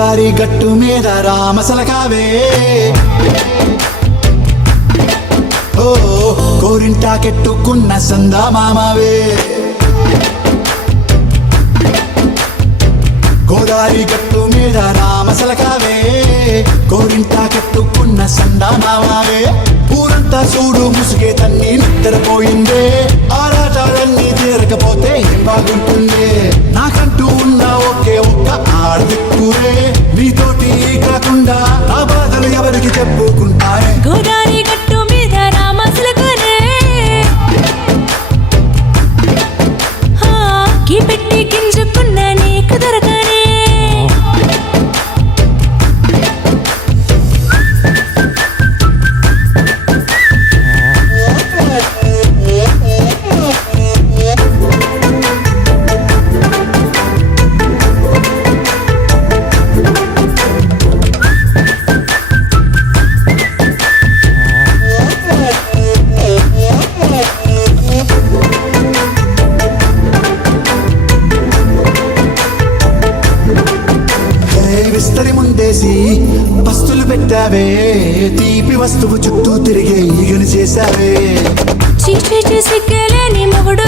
గోదారి గట్టు మీద రామసలకావే ఓ కోరింటాకెట్టుకున్న సందా మామావే గోదారి గట్టు మీద రామసలకావే కోరింటాకెట్టుకున్న సందా మామావే ఊరంతా చూడు ముసుగే తన్ని నిద్రపోయిందే ఆరాటాలన్నీ తీరకపోతే ఏం బాగుంటుందే నాకంటూ ఉన్న ఒకే ఒక్క ఆడదిక్కురే నీతోటి కాకుండా నా బాధలు ఎవరికి చెప్పుకుంటారే గోదారి గట్టు మీద రామసలకానే పెట్టి గింజుకున్న నీకు దొరకనే విస్తరి ముందేసి పస్తులు పెట్టావే తీపి వస్తువు చుట్టూ తిరిగే ఈగను చేశావే సిగ్గలేని మొగుడు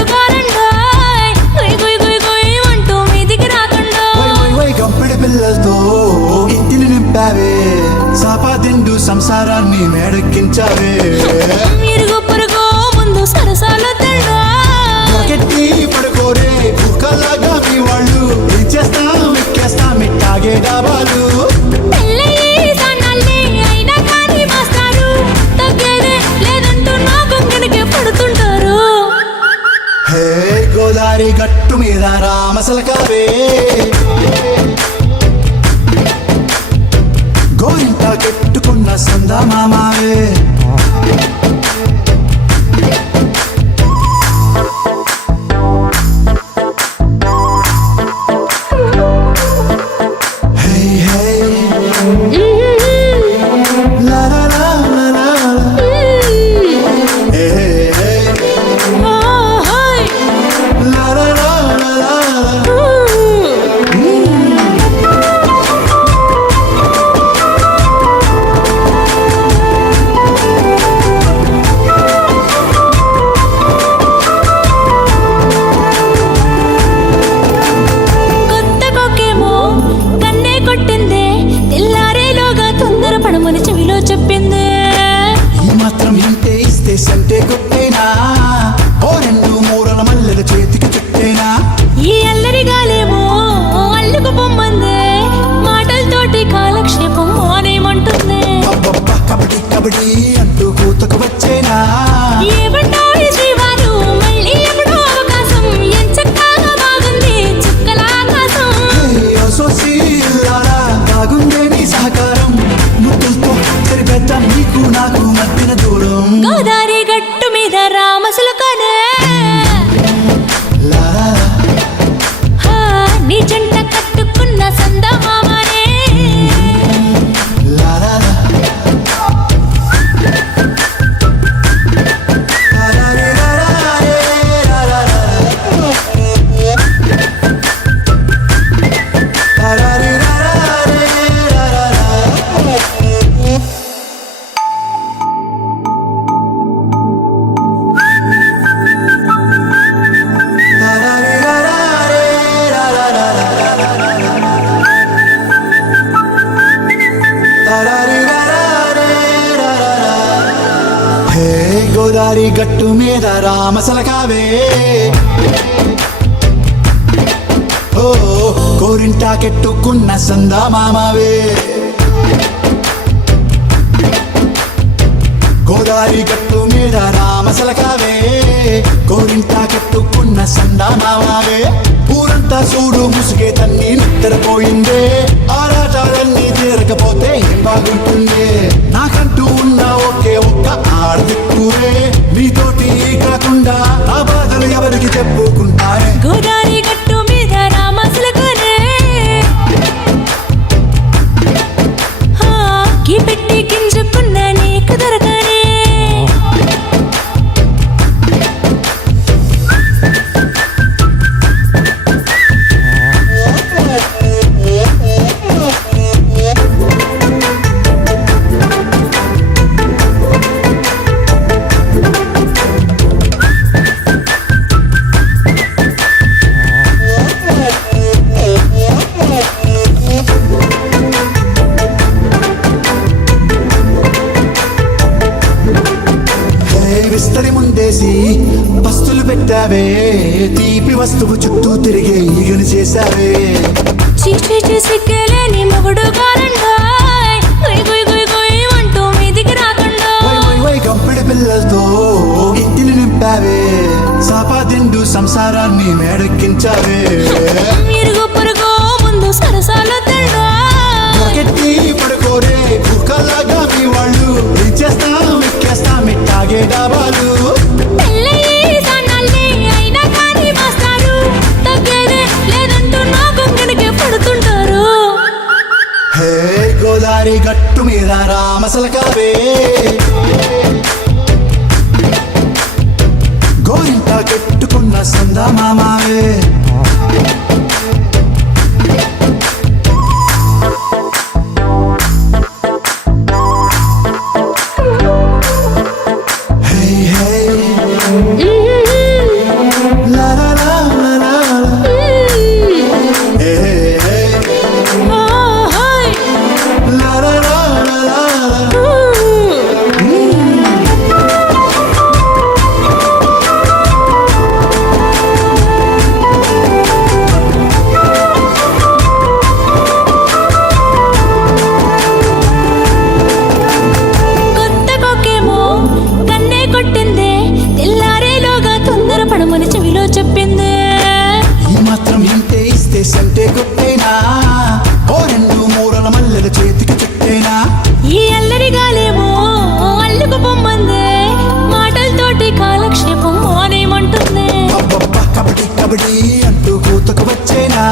అంటూ మీదికి రాకుండా గంపిడి పిల్లలతో ఇంటిని నింపావే సాపాదిండు సంసారాన్ని మేడెక్కించావే ఇరుగు పొరుగు ముందు సరసాలు గట్టి పడుకోరే కుక్కలాగా మీ వాళ్ళు ఏం చేస్తాం ఎక్కేస్తాం ఇట్టాగే డాబాలు హే గోదారి గట్టు మీద రామసలకావే గోరింట కెట్టుకున్న సందా మామావే సంటే కొట్టేనా ఓ రెండు మూరల మల్లెల చేతికి చుట్టేనా ఈ అల్లరి గాలేమో అల్లుకు పొమ్మందే మాటలతోటి కాలక్షేపం మానేమంటుంది కబడ్డీ కబడ్డీ అంటూ కూతకు వచ్చేనా ఏమంటాడు శ్రీవారు మళ్ళీ ఎప్పుడో అవకాశం ఎంచక్కాగా బాగుంది చుక్కల ఆకాశం బాగుందే నీ సహకారం ముద్దులతో సరిపెద్దాం నీకు నాకు మధ్యన దూరం గోదారి గట్టు మీద రామసలకానే నీ జంట కట్టుకున్న సందా మామానే గోదారి గట్టు మీద రామసలకావే ఓ కోరింటాకెట్టుకున్న సందా మామావే గోదారి గట్టు మీద రామసలకావే కోరింటాకెట్టుకున్న సందా మామావే ఊరంతా చూడు ముసుగే తన్ని నిద్రపోయిందే ఆరాటాలన్నీ తీరకపోతే ఏం బాగుంటుందే నాకంటూ ఉన్న ఒకే ఒక్క ఆడదిక్కురే నీతోటి కాకుండా నా బాధలు ఎవరికి చెప్పుకుంటారే గోదారి గట్టు మీద రామసలకానే పెట్టి గింజుకున్న నీకు దొరకనే పెట్టావే తీపి వస్తువు చుట్టూ తిరిగే ఈగను చేశావే చీచి సిగ్గలేని మొగుడు కారండాయ్ గుయ్ గుయ్ గుయ్ గుయ్ అంటూ మీదికి రాకుండా వై వై వై గంపెడి పిల్లలతో ఇంటిని నింపావే సాపాదిండు సంసారాన్ని మేడెక్కించావే ఇరుగు పొరుగు ముందు సరసాలు తిండా పడకెట్టి పడుకోరే కుక్కలాగా మీ వాళ్ళు ఇచ్చేస్తాం ఎక్కేస్తాం ఇట్టాగే డాబాలు పెళ్ళయి సన్నాల్ని అయినా కానీ మాస్తారు తగ్గేదే లేదంటూ నా కొంగడికి పడుతుంటారు హే గోదారి గట్టు మీద రామసలకావే గోరింట కట్టుకున్న సందా మామావే హే హే లా లా లా లా లా హే హే లా లా లా లా లా కొత్త కొక్కేమో కన్నే కొట్టిందే తెల్లారేలోగా తొందర పడమని చెవిలో చెప్పిందే ఈ మాత్రం ఇంటే ఇస్తే సంటే కొట్టేనా ఓ రెండు మూరల మల్లెల చేతికి చుట్టేనా ఈ అల్లరి గాలేమో అల్లుకు పొమ్మందే మాటలతోటి కాలక్షేపం అనేమంటుంది అబ్బబ్బా కబడ్డీ కబడ్డీ అంటూ కూతకు వచ్చేనా